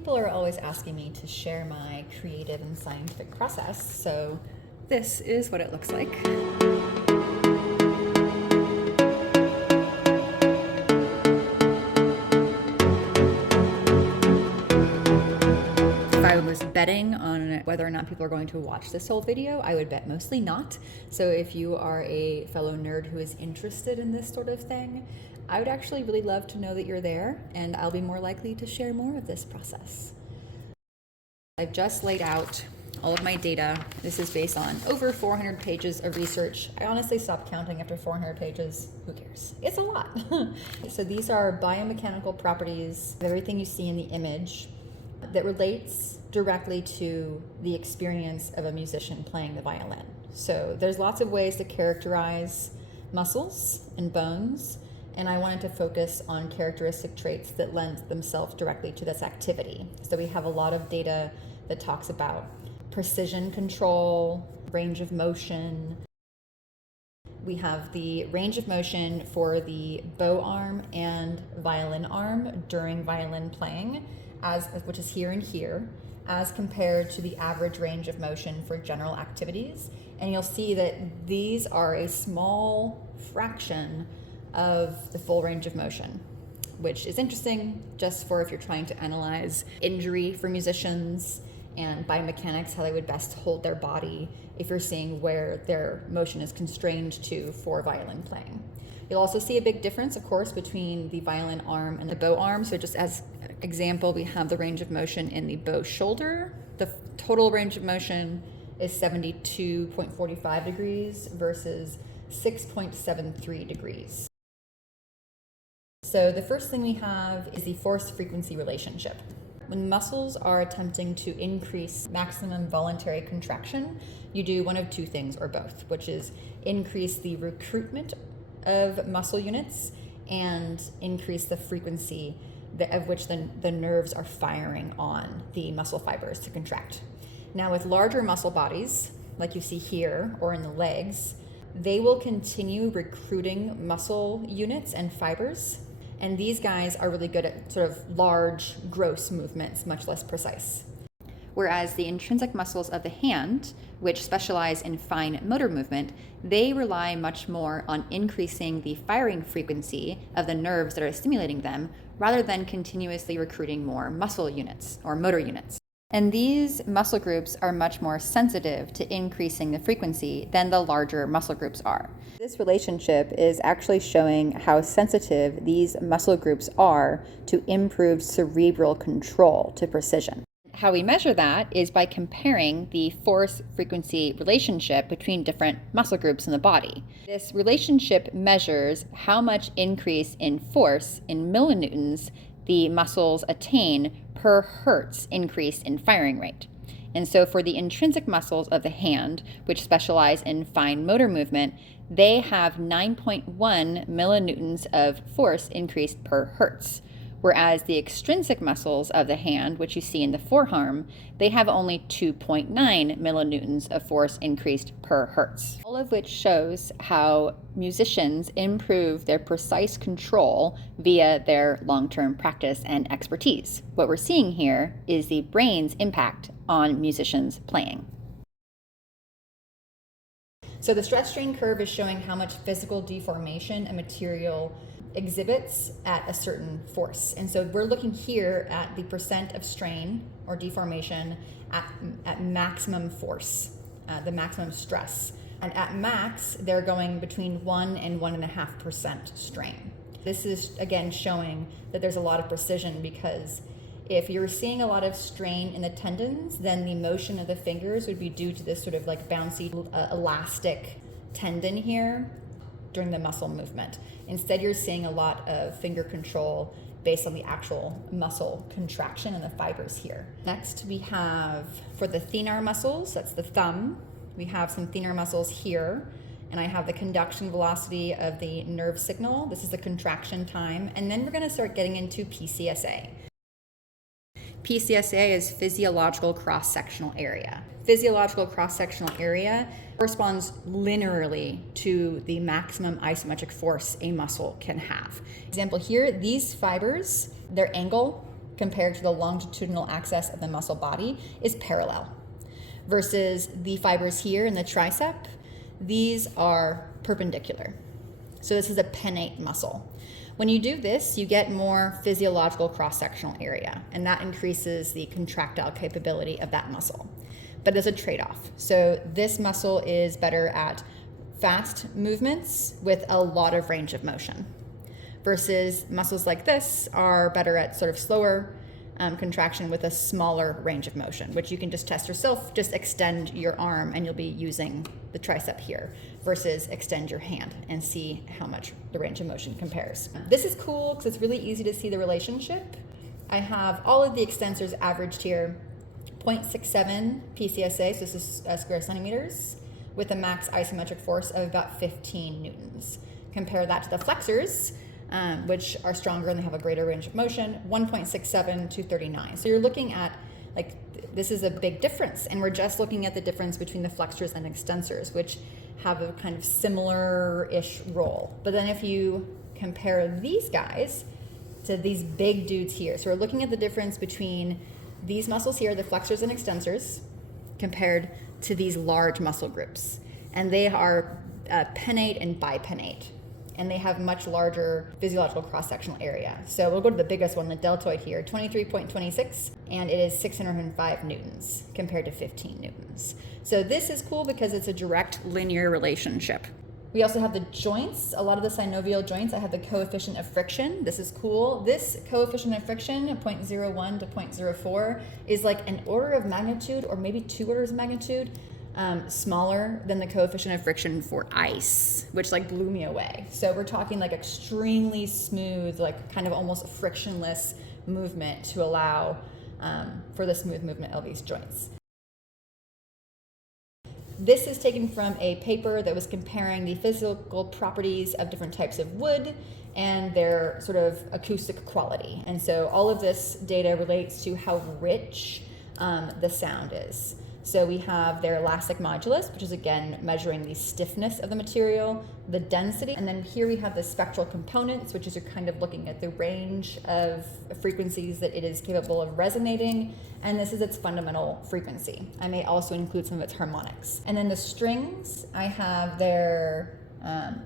People are always asking me to share my creative and scientific process, so this is what it looks like. If I was betting on whether or not people are going to watch this whole video, I would bet mostly not. So if you are a fellow nerd who is interested in this sort of thing, I would actually really love to know that you're there, and I'll be more likely to share more of this process. I've just laid out all of my data. This is based on over 400 pages of research. I honestly stopped counting after 400 pages. Who cares? It's a lot. So these are biomechanical properties of everything you see in the image that relates directly to the experience of a musician playing the violin. So there's lots of ways to characterize muscles and bones, and I wanted to focus on characteristic traits that lend themselves directly to this activity. So we have a lot of data that talks about precision control, range of motion. We have the range of motion for the bow arm and violin arm during violin playing, which is here and here, as compared to the average range of motion for general activities. And you'll see that these are a small fraction of the full range of motion, which is interesting just for if you're trying to analyze injury for musicians and biomechanics, how they would best hold their body if you're seeing where their motion is constrained to for violin playing. You'll also see a big difference, of course, between the violin arm and the bow arm. So just as an example, we have the range of motion in the bow shoulder. The total range of motion is 72.45 degrees versus 6.73 degrees. So the first thing we have is the force-frequency relationship. When muscles are attempting to increase maximum voluntary contraction, you do one of two things or both, which is increase the recruitment of muscle units and increase the frequency of which the nerves are firing on the muscle fibers to contract. Now with larger muscle bodies, like you see here or in the legs, they will continue recruiting muscle units and fibers. And these guys are really good at sort of large, gross movements, much less precise. Whereas the intrinsic muscles of the hand, which specialize in fine motor movement, they rely much more on increasing the firing frequency of the nerves that are stimulating them, rather than continuously recruiting more muscle units or motor units. And these muscle groups are much more sensitive to increasing the frequency than the larger muscle groups are. This relationship is actually showing how sensitive these muscle groups are to improved cerebral control to precision. How we measure that is by comparing the force-frequency relationship between different muscle groups in the body. This relationship measures how much increase in force in millinewtons the muscles attain per hertz increase in firing rate. And so for the intrinsic muscles of the hand, which specialize in fine motor movement, they have 9.1 millinewtons of force increased per hertz. Whereas the extrinsic muscles of the hand, which you see in the forearm, they have only 2.9 millinewtons of force increased per hertz. All of which shows how musicians improve their precise control via their long-term practice and expertise. What we're seeing here is the brain's impact on musicians playing. So the stress-strain curve is showing how much physical deformation a material exhibits at a certain force. And so we're looking here at the percent of strain or deformation at maximum force, the maximum stress. And at max, they're going between 1 and 1.5% strain. This is, again, showing that there's a lot of precision, because if you're seeing a lot of strain in the tendons, then the motion of the fingers would be due to this sort of like bouncy, elastic tendon here during the muscle movement. Instead, you're seeing a lot of finger control based on the actual muscle contraction and the fibers here. Next, we have, for the thenar muscles, that's the thumb, we have some thenar muscles here, and I have the conduction velocity of the nerve signal. This is the contraction time, and then we're gonna start getting into PCSA. PCSA is physiological cross-sectional area. Physiological cross-sectional area corresponds linearly to the maximum isometric force a muscle can have. Example here, these fibers, their angle compared to the longitudinal axis of the muscle body is parallel. Versus the fibers here in the tricep, these are perpendicular. So this is a pennate muscle. When you do this, you get more physiological cross-sectional area, and that increases the contractile capability of that muscle. But there's a trade-off. So this muscle is better at fast movements with a lot of range of motion, versus muscles like this are better at sort of slower contraction with a smaller range of motion, which you can just test yourself. Just extend your arm and you'll be using the tricep here, versus extend your hand and see how much the range of motion compares. This is cool because it's really easy to see the relationship. I have all of the extensors averaged here, 0.67 PCSA, so this is square centimeters, with a max isometric force of about 15 newtons. Compare that to the flexors, which are stronger and they have a greater range of motion, 1.67 to 39. So you're looking at, like, this is a big difference, and we're just looking at the difference between the flexors and extensors, which have a kind of similar-ish role. But then if you compare these guys to these big dudes here, so we're looking at the difference between these muscles here, the flexors and extensors, compared to these large muscle groups. And they are pennate and bipennate, and they have much larger physiological cross-sectional area. So we'll go to the biggest one, the deltoid here, 23.26, and it is 605 newtons compared to 15 newtons. So this is cool because it's a direct linear relationship. We also have the joints. A lot of the synovial joints, I have the coefficient of friction. This is cool. This coefficient of friction, 0.01 to 0.04, is like an order of magnitude, or maybe 2 orders of magnitude, smaller than the coefficient of friction for ice, which like blew me away. So we're talking like extremely smooth, like kind of almost frictionless movement to allow for the smooth movement of these joints. This is taken from a paper that was comparing the physical properties of different types of wood and their sort of acoustic quality. And so all of this data relates to how rich the sound is. So we have their elastic modulus, which is again measuring the stiffness of the material, the density, and then here we have the spectral components, which is you're kind of looking at the range of frequencies that it is capable of resonating, and this is its fundamental frequency. I may also include some of its harmonics. And then the strings, I have their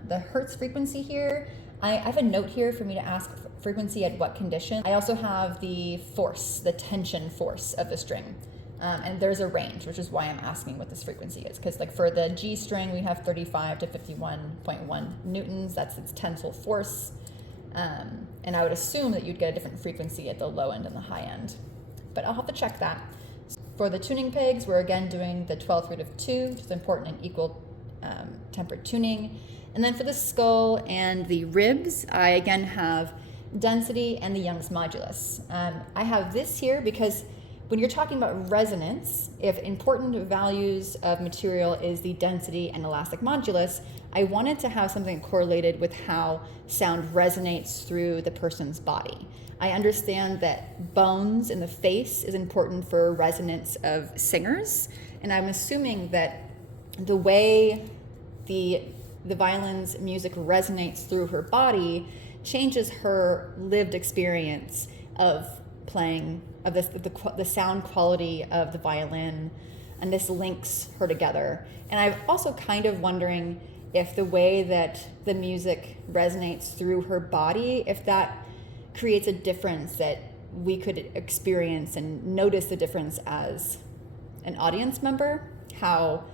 the hertz frequency here. I have a note here for me to ask frequency at what condition. I also have the force, the tension force of the string. And there's a range, which is why I'm asking what this frequency is. Because like for the G string, we have 35 to 51.1 newtons. That's its tensile force. And I would assume that you'd get a different frequency at the low end and the high end. But I'll have to check that. For the tuning pegs, we're again doing the 12th root of 2, which is important in equal tempered tuning. And then for the skull and the ribs, I again have density and the Young's modulus. I have this here because when you're talking about resonance, if important values of material is the density and elastic modulus, I wanted to have something correlated with how sound resonates through the person's body. I understand that bones in the face is important for resonance of singers, and I'm assuming that the way the violin's music resonates through her body changes her lived experience of playing, of this, the sound quality of the violin, and this links her together. And I'm also kind of wondering if the way that the music resonates through her body, if that creates a difference that we could experience and notice the difference as an audience member, how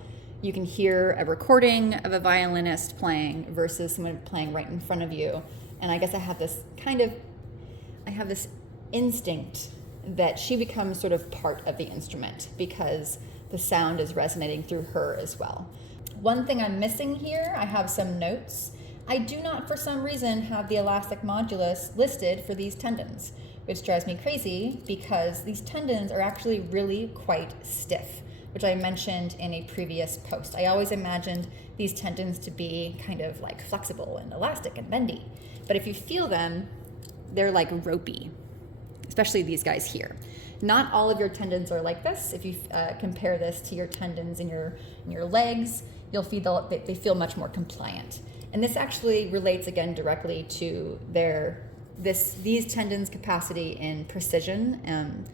you can hear a recording of a violinist playing versus someone playing right in front of you. And I guess I have this instinct that she becomes sort of part of the instrument because the sound is resonating through her as well. One thing I'm missing here, I have some notes. I do not, for some reason, have the elastic modulus listed for these tendons, which drives me crazy because these tendons are actually really quite stiff, which I mentioned in a previous post. I always imagined these tendons to be kind of like flexible and elastic and bendy. But if you feel them, they're like ropey, especially these guys here. Not all of your tendons are like this. If you compare this to your tendons in your legs, you'll feel they feel much more compliant. And this actually relates again directly to their these tendons' capacity in precision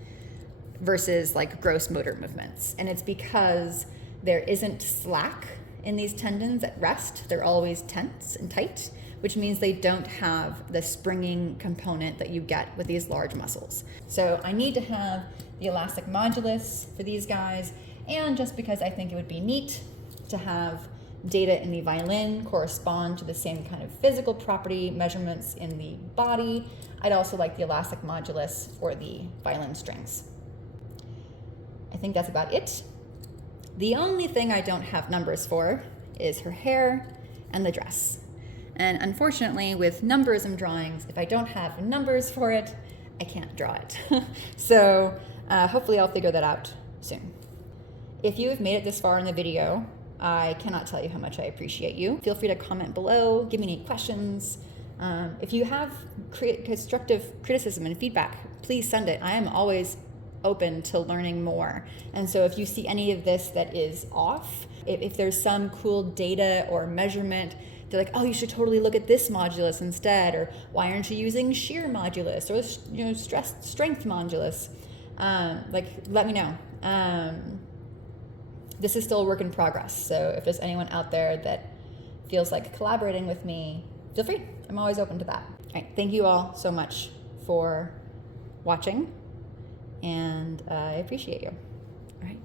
versus like gross motor movements. And it's because there isn't slack in these tendons at rest. They're always tense and tight, which means they don't have the springing component that you get with these large muscles. So I need to have the elastic modulus for these guys, and just because I think it would be neat to have data in the violin correspond to the same kind of physical property measurements in the body, I'd also like the elastic modulus for the violin strings. I think that's about it. The only thing I don't have numbers for is her hair and the dress. And unfortunately, with numberism drawings, if I don't have numbers for it, I can't draw it. So hopefully I'll figure that out soon. If you have made it this far in the video, I cannot tell you how much I appreciate you. Feel free to comment below, give me any questions. If you have constructive criticism and feedback, please send it. I am always open to learning more. And so if you see any of this that is off, if there's some cool data or measurement, they're like, oh, you should totally look at this modulus instead, or why aren't you using shear modulus or strength modulus? Let me know. This is still a work in progress, so if there's anyone out there that feels like collaborating with me, feel free. I'm always open to that. All right, thank you all so much for watching, and I appreciate you. All right.